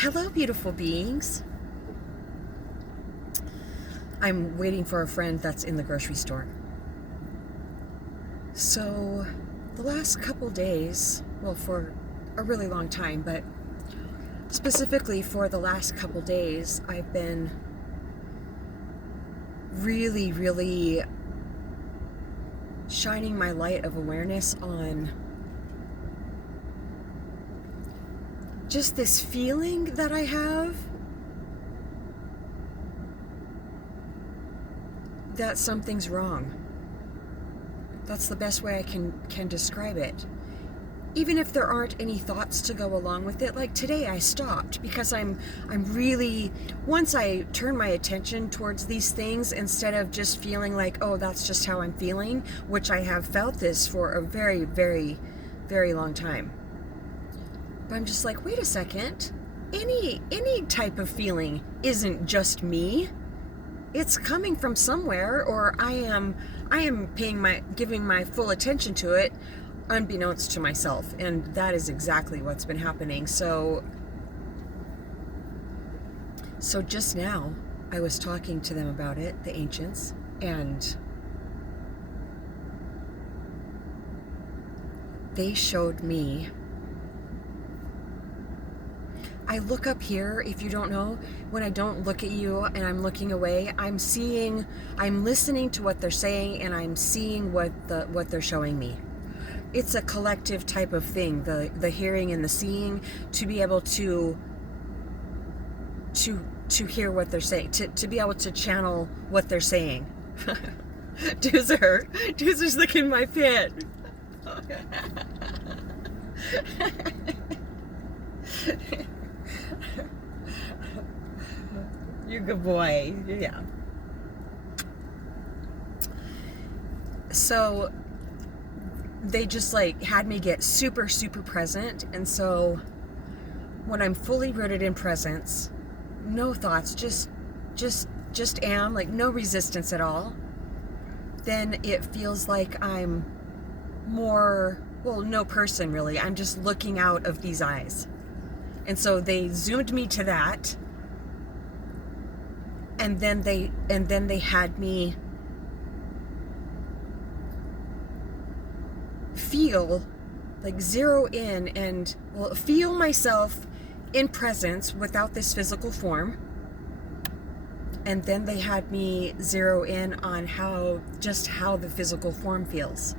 Hello, beautiful beings. I'm waiting for a friend that's in the grocery store. So, the last couple days, well, for a really long time, but specifically for the last couple days, I've been really shining my light of awareness on just this feeling that I have that something's wrong. That's the best way I can describe it. Even if there aren't any thoughts to go along with it, like today I stopped because I'm really, once I turn my attention towards these things, instead of just feeling like, oh, that's just how I'm feeling, which I have felt this for a very long time. But I'm just like, wait a second, any type of feeling isn't just me. It's coming from somewhere, or I am giving my full attention to it unbeknownst to myself, and that is exactly what's been happening. So just now I was talking to them about it, the ancients, and they showed me. I look up here, if you don't know, when I don't look at you and I'm looking away, I'm listening to what they're saying, and I'm seeing what they're showing me. It's a collective type of thing, the hearing and the seeing, to be able to hear what they're saying, to be able to channel what they're saying. Doozer's looking my pit. You're a good boy. Yeah. So they just like had me get super present, and so when I'm fully rooted in presence, no thoughts, just am, like no resistance at all, then it feels like I'm more, well, no person really. I'm just looking out of these eyes. And so they zoomed me to that, and then they had me feel, like zero in and, well, feel myself in presence without this physical form. And then they had me zero in on how the physical form feels.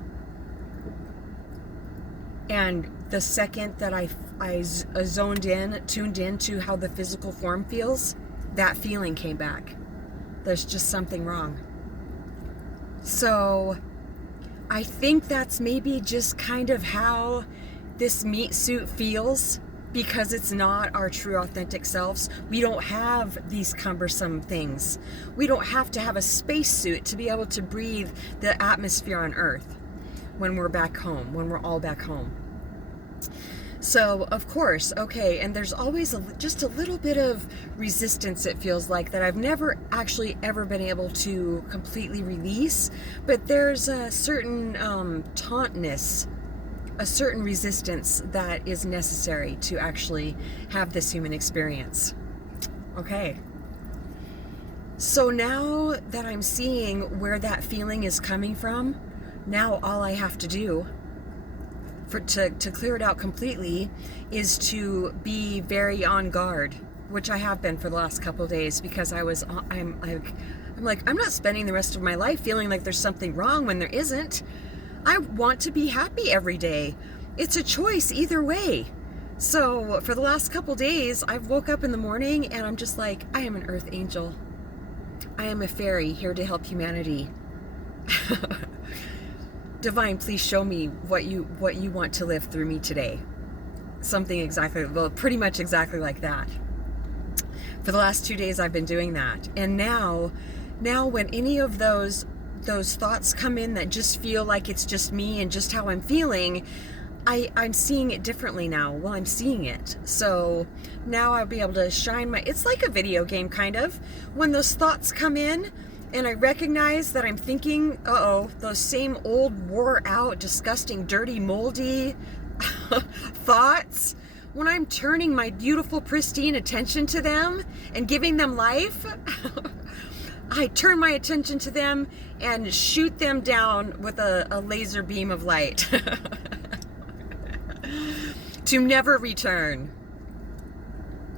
And the second that I tuned in to how the physical form feels, that feeling came back. There's just something wrong. So I think that's maybe just kind of how this meat suit feels, because it's not our true authentic selves. We don't have these cumbersome things. We don't have to have a spacesuit to be able to breathe the atmosphere on Earth when we're back home, when we're all back home. So, of course, okay, and there's always just a little bit of resistance, it feels like, that I've never actually ever been able to completely release, but there's a certain tautness, a certain resistance that is necessary to actually have this human experience. Okay. So now that I'm seeing where that feeling is coming from, now all I have to do to clear it out completely is to be very on guard, which I have been for the last couple of days, because I'm not spending the rest of my life feeling like there's something wrong when there isn't. I want to be happy every day. It's a choice either way. So for the last couple of days, I've woke up in the morning and I'm just like, I am an earth angel. I am a fairy here to help humanity. Divine, please show me what you want to live through me today. Something exactly, well, pretty much exactly like that. For the last 2 days, I've been doing that. And now when any of those thoughts come in that just feel like it's just me and just how I'm feeling, I'm seeing it differently now. Well, I'm seeing it. So now I'll be able to shine it's like a video game, kind of. When those thoughts come in, and I recognize that I'm thinking, those same old, wore out, disgusting, dirty, moldy thoughts. when I'm turning my beautiful, pristine attention to them and giving them life, I turn my attention to them and shoot them down with a laser beam of light to never return.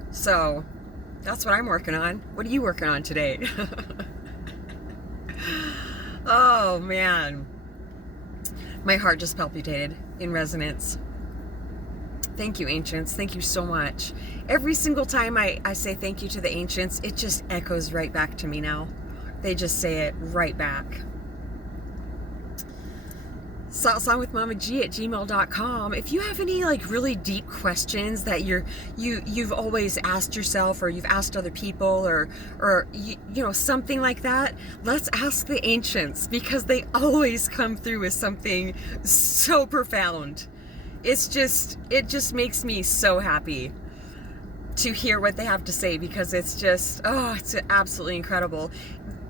So that's what I'm working on. What are you working on today? Oh man, my heart just palpitated in resonance. Thank you, ancients. Thank you so much. Every single time I say thank you to the ancients, it just echoes right back to me now. They just say it right back. songwithmamag@gmail.com. If you have any like really deep questions that you've always asked yourself, or you've asked other people, or you know, something like that, let's ask the ancients, because they always come through with something so profound. It just makes me so happy to hear what they have to say, because it's just, oh, it's absolutely incredible.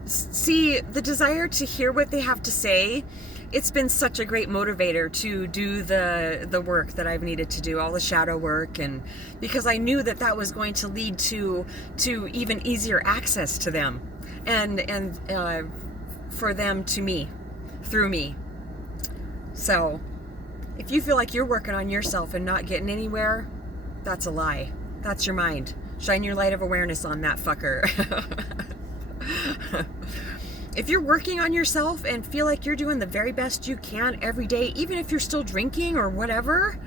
See, the desire to hear what they have to say, it's been such a great motivator to do the work that I've needed to do, all the shadow work, and because I knew that was going to lead to even easier access to them, and for them to me, through me. So if you feel like you're working on yourself and not getting anywhere, that's a lie. That's your mind. Shine your light of awareness on that fucker. If you're working on yourself and feel like you're doing the very best you can every day, even if you're still drinking or whatever,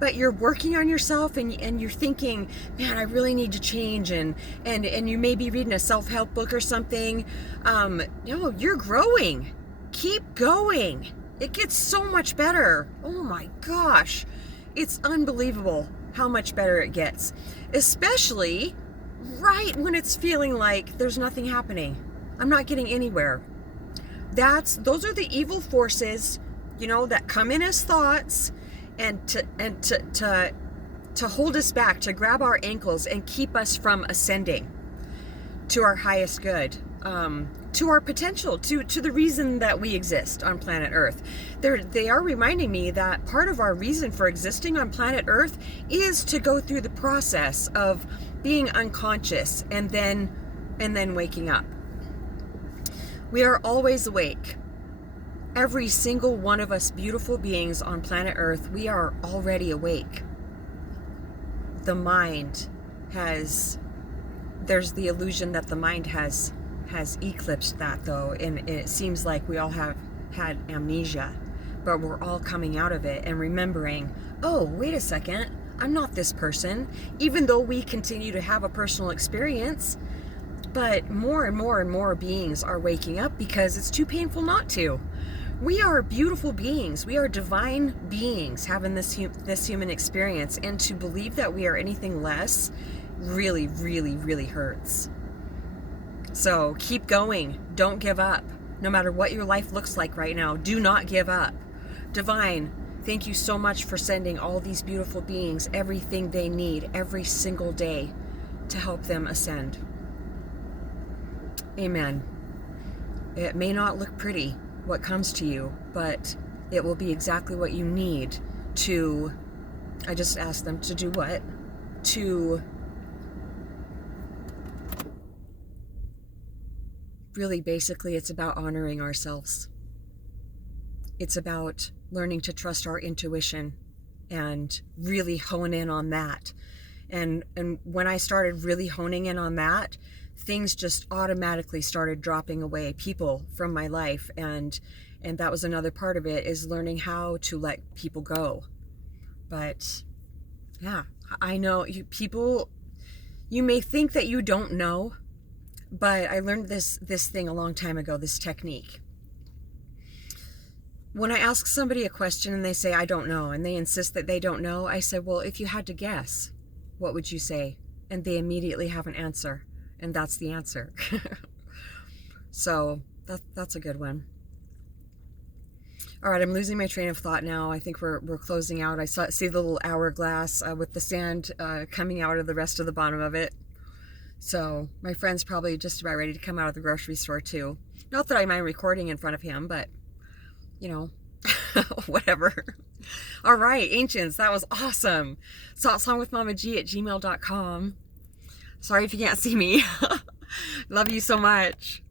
but you're working on yourself and you're thinking, man, I really need to change, and you may be reading a self-help book or something, you're growing. Keep going. It gets so much better. Oh my gosh. It's unbelievable how much better it gets. Especially right when it's feeling like there's nothing happening. I'm not getting anywhere. Those are the evil forces, that come in as thoughts and to hold us back, to grab our ankles and keep us from ascending to our highest good. To our potential, to the reason that we exist on planet Earth. They are reminding me that part of our reason for existing on planet Earth is to go through the process of being unconscious and then waking up. We are always awake. Every single one of us beautiful beings on planet Earth, we are already awake. The mind there's the illusion that the mind has eclipsed that, though, and it seems like we all have had amnesia, but we're all coming out of it and remembering, oh, wait a second, I'm not this person, even though we continue to have a personal experience. But more and more and more beings are waking up because it's too painful not to. We are beautiful beings. We are divine beings having this human experience, and to believe that we are anything less really, really, really hurts. So keep going. Don't give up. No matter what your life looks like right now, do not give up. Divine, thank you so much for sending all these beautiful beings everything they need every single day to help them ascend. Amen. It may not look pretty, what comes to you, but it will be exactly what you need to, I just asked them to do what? To really, basically, it's about honoring ourselves. It's about learning to trust our intuition and really hone in on that. And when I started really honing in on that, things just automatically started dropping away, people from my life, and that was another part of it, is learning how to let people go. But yeah, I know you may think that you don't know, but I learned this thing a long time ago, this technique. When I ask somebody a question and they say, I don't know, and they insist that they don't know, I say, well, if you had to guess, what would you say? And they immediately have an answer. And that's the answer. So that's a good one. All right, I'm losing my train of thought now. I think we're closing out. I see the little hourglass with the sand coming out of the rest of the bottom of it. So my friend's probably just about ready to come out of the grocery store too. Not that I mind recording in front of him, but whatever. All right, ancients, that was awesome. Saltsongwithmamag@gmail.com. Sorry if you can't see me. Love you so much.